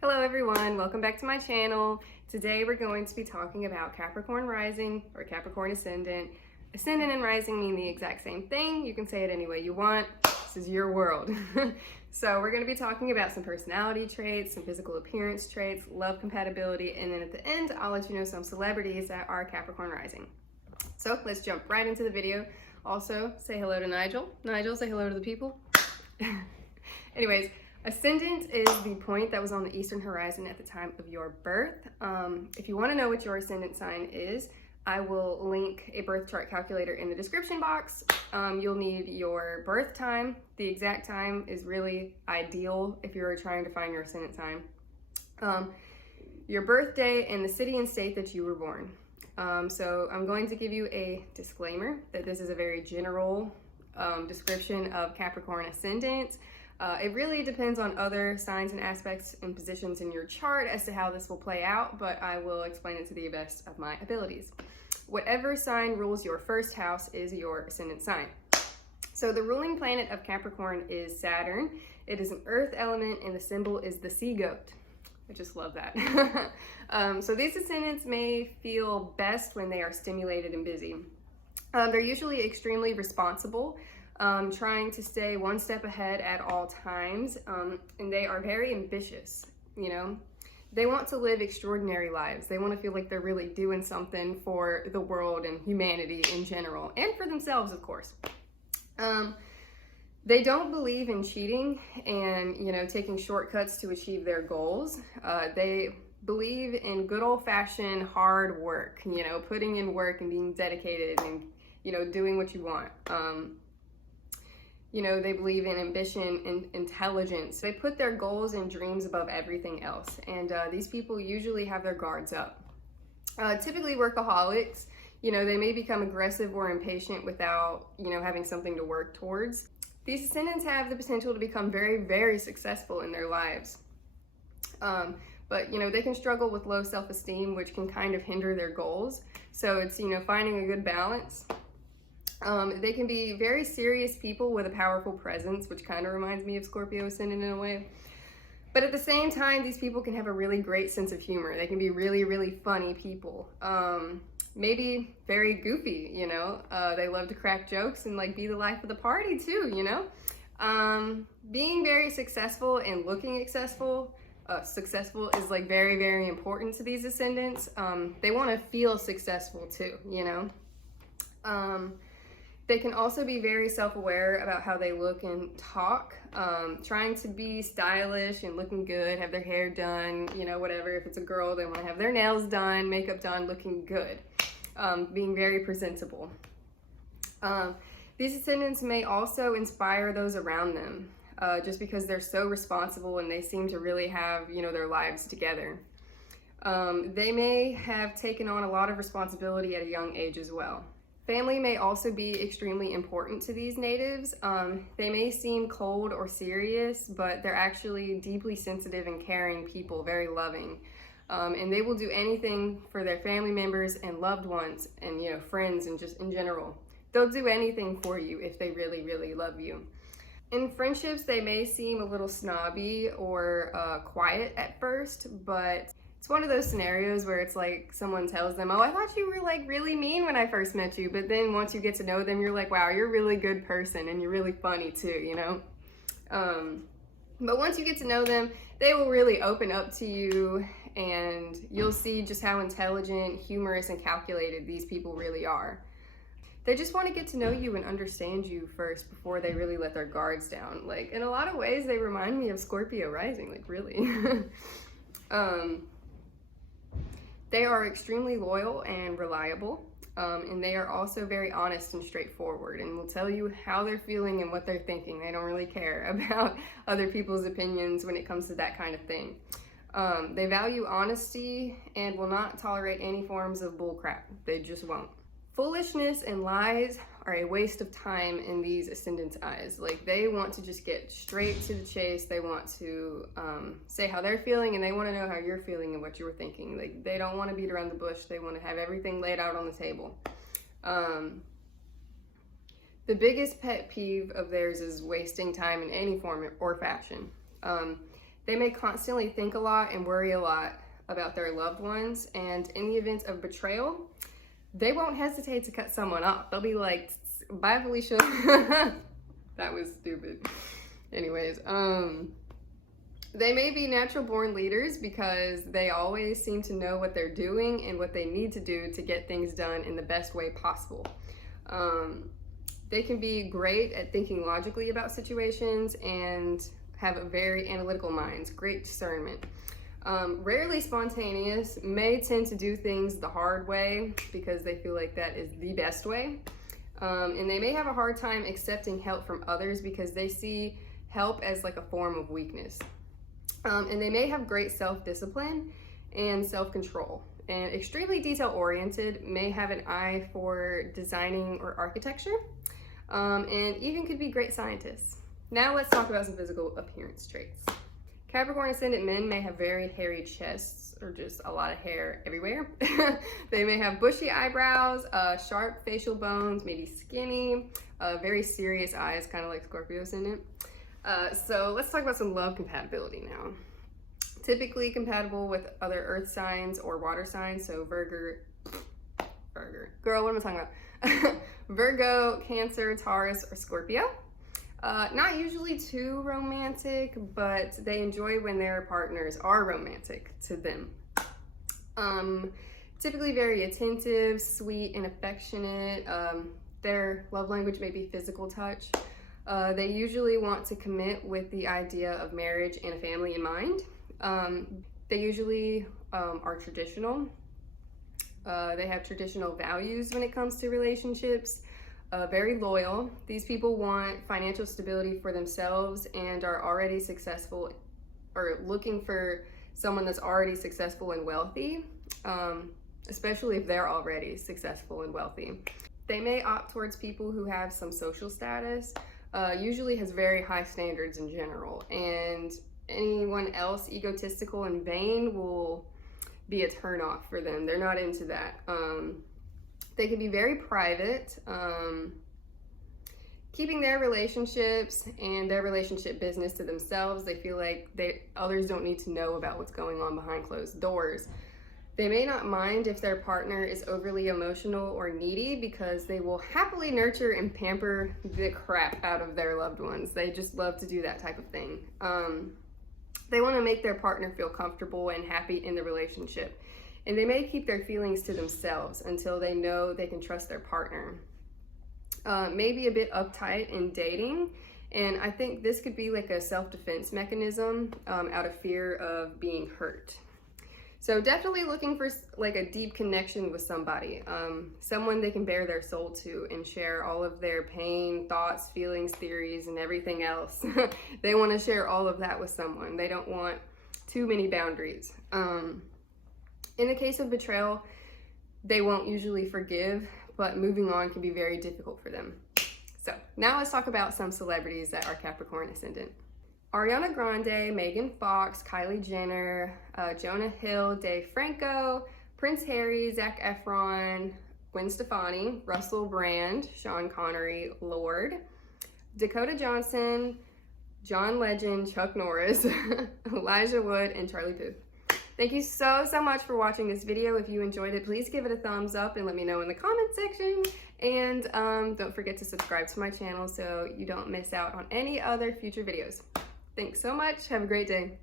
Hello everyone, welcome back to my channel. Today we're going to be talking about Capricorn Rising or Capricorn Ascendant. Ascendant and Rising mean the exact same thing. You can say it any way you want. This is your world. So we're going to be talking about some personality traits, some physical appearance traits, love compatibility, and then at the end I'll let you know some celebrities that are Capricorn Rising. So let's jump right into the video. Also, say hello to Nigel. Nigel, say hello to the people. Anyways, Ascendant is the point that was on the eastern horizon at the time of your birth. If you want to know what your ascendant sign is, I will link a birth chart calculator in the description box. You'll need your birth time. The exact time is really ideal if you're trying to find your ascendant sign. Your birthday and the city and state that you were born. So I'm going to give you a disclaimer that this is a very general description of Capricorn Ascendant. It really depends on other signs and aspects and positions in your chart as to how this will play out, but I will explain it to the best of my abilities. Whatever sign rules your first house is your ascendant sign. So the ruling planet of Capricorn is Saturn. It is an earth element and the symbol is the sea goat. I just love that. So these ascendants may feel best when they are stimulated and busy. They're usually extremely responsible, trying to stay one step ahead at all times, and they are very ambitious, you know. They want to live extraordinary lives. They want to feel like they're really doing something for the world and humanity in general, and for themselves, of course. They don't believe in cheating and, you know, taking shortcuts to achieve their goals. They believe in good old-fashioned hard work, you know, putting in work and being dedicated and, you know, doing what you want. You know, they believe in ambition and intelligence. They put their goals and dreams above everything else. And these people usually have their guards up. Typically workaholics, you know, they may become aggressive or impatient without, you know, having something to work towards. These ascendants have the potential to become very, very successful in their lives. But, you know, they can struggle with low self-esteem, which can kind of hinder their goals. So it's, you know, finding a good balance. They can be very serious people with a powerful presence, which kind of reminds me of Scorpio Ascendant in a way. But at the same time, these people can have a really great sense of humor. They can be really, really funny people. Maybe very goofy, you know. They love to crack jokes and like be the life of the party too, you know. Being very successful and looking successful is like very, very important to these ascendants. They want to feel successful too, you know. They can also be very self-aware about how they look and talk, trying to be stylish and looking good, have their hair done, you know, whatever. If it's a girl, they want to have their nails done, makeup done, looking good, being very presentable. These ascendants may also inspire those around them, just because they're so responsible and they seem to really have, you know, their lives together. They may have taken on a lot of responsibility at a young age as well. Family may also be extremely important to these natives. They may seem cold or serious, but they're actually deeply sensitive and caring people, very loving. And they will do anything for their family members and loved ones and, you know, friends and just in general. They'll do anything for you if they really, really love you. In friendships, they may seem a little snobby or quiet at first, but it's one of those scenarios where it's like someone tells them, oh, I thought you were like really mean when I first met you. But then once you get to know them, you're like, wow, you're a really good person and you're really funny too, you know? But once you get to know them, they will really open up to you and you'll see just how intelligent, humorous, and calculated these people really are. They just want to get to know you and understand you first before they really let their guards down. Like, in a lot of ways, they remind me of Scorpio Rising, like really. They are extremely loyal and reliable, and they are also very honest and straightforward and will tell you how they're feeling and what they're thinking. They don't really care about other people's opinions when it comes to that kind of thing. They value honesty and will not tolerate any forms of bullcrap. They just won't. Foolishness and lies are a waste of time in these ascendants' eyes. Like, they want to just get straight to the chase. They want to say how they're feeling, and they want to know how you're feeling and what you were thinking. Like, they don't want to beat around the bush. They want to have everything laid out on the table. The biggest pet peeve of theirs is wasting time in any form or fashion. They may constantly think a lot and worry a lot about their loved ones, and in the event of betrayal, they won't hesitate to cut someone off. They'll be like, bye, Felicia. That was stupid. Anyways, they may be natural born leaders because they always seem to know what they're doing and what they need to do to get things done in the best way possible. They can be great at thinking logically about situations and have a very analytical minds, great discernment. Rarely spontaneous, may tend to do things the hard way because they feel like that is the best way. And they may have a hard time accepting help from others because they see help as like a form of weakness. And they may have great self-discipline and self-control, and extremely detail-oriented, may have an eye for designing or architecture, and even could be great scientists. Now let's talk about some physical appearance traits. Capricorn Ascendant men may have very hairy chests or just a lot of hair everywhere. They may have bushy eyebrows, sharp facial bones, maybe skinny, very serious eyes, kind of like Scorpio Ascendant. So let's talk about some love compatibility now. Typically compatible with other earth signs or water signs, so Virgo, girl, what am I talking about? Virgo, Cancer, Taurus, or Scorpio. Not usually too romantic, but they enjoy when their partners are romantic to them. Typically very attentive, sweet, and affectionate. Their love language may be physical touch. They usually want to commit with the idea of marriage and a family in mind. They usually are traditional. They have traditional values when it comes to relationships. Very loyal. These people want financial stability for themselves and are already successful, or looking for someone that's already successful and wealthy, especially if they're already successful and wealthy. They may opt towards people who have some social status. Usually has very high standards in general, and anyone else egotistical and vain will be a turnoff for them. They're not into that. They can be very private, keeping their relationships and their relationship business to themselves. They feel like others don't need to know about what's going on behind closed doors. They may not mind if their partner is overly emotional or needy because they will happily nurture and pamper the crap out of their loved ones. They just love to do that type of thing. They want to make their partner feel comfortable and happy in the relationship. And they may keep their feelings to themselves until they know they can trust their partner. Maybe a bit uptight in dating. And I think this could be like a self-defense mechanism out of fear of being hurt. So definitely looking for like a deep connection with somebody, someone they can bare their soul to and share all of their pain, thoughts, feelings, theories, and everything else. They want to share all of that with someone. They don't want too many boundaries. In the case of betrayal, they won't usually forgive, but moving on can be very difficult for them. So now let's talk about some celebrities that are Capricorn Ascendant. Ariana Grande, Megan Fox, Kylie Jenner, Jonah Hill, Dave Franco, Prince Harry, Zac Efron, Gwen Stefani, Russell Brand, Sean Connery, Lorde, Dakota Johnson, John Legend, Chuck Norris, Elijah Wood, and Charlie Puth. Thank you so much for watching this video. If you enjoyed it, please give it a thumbs up and let me know in the comment section. And don't forget to subscribe to my channel so you don't miss out on any other future videos. Thanks so much. Have a great day.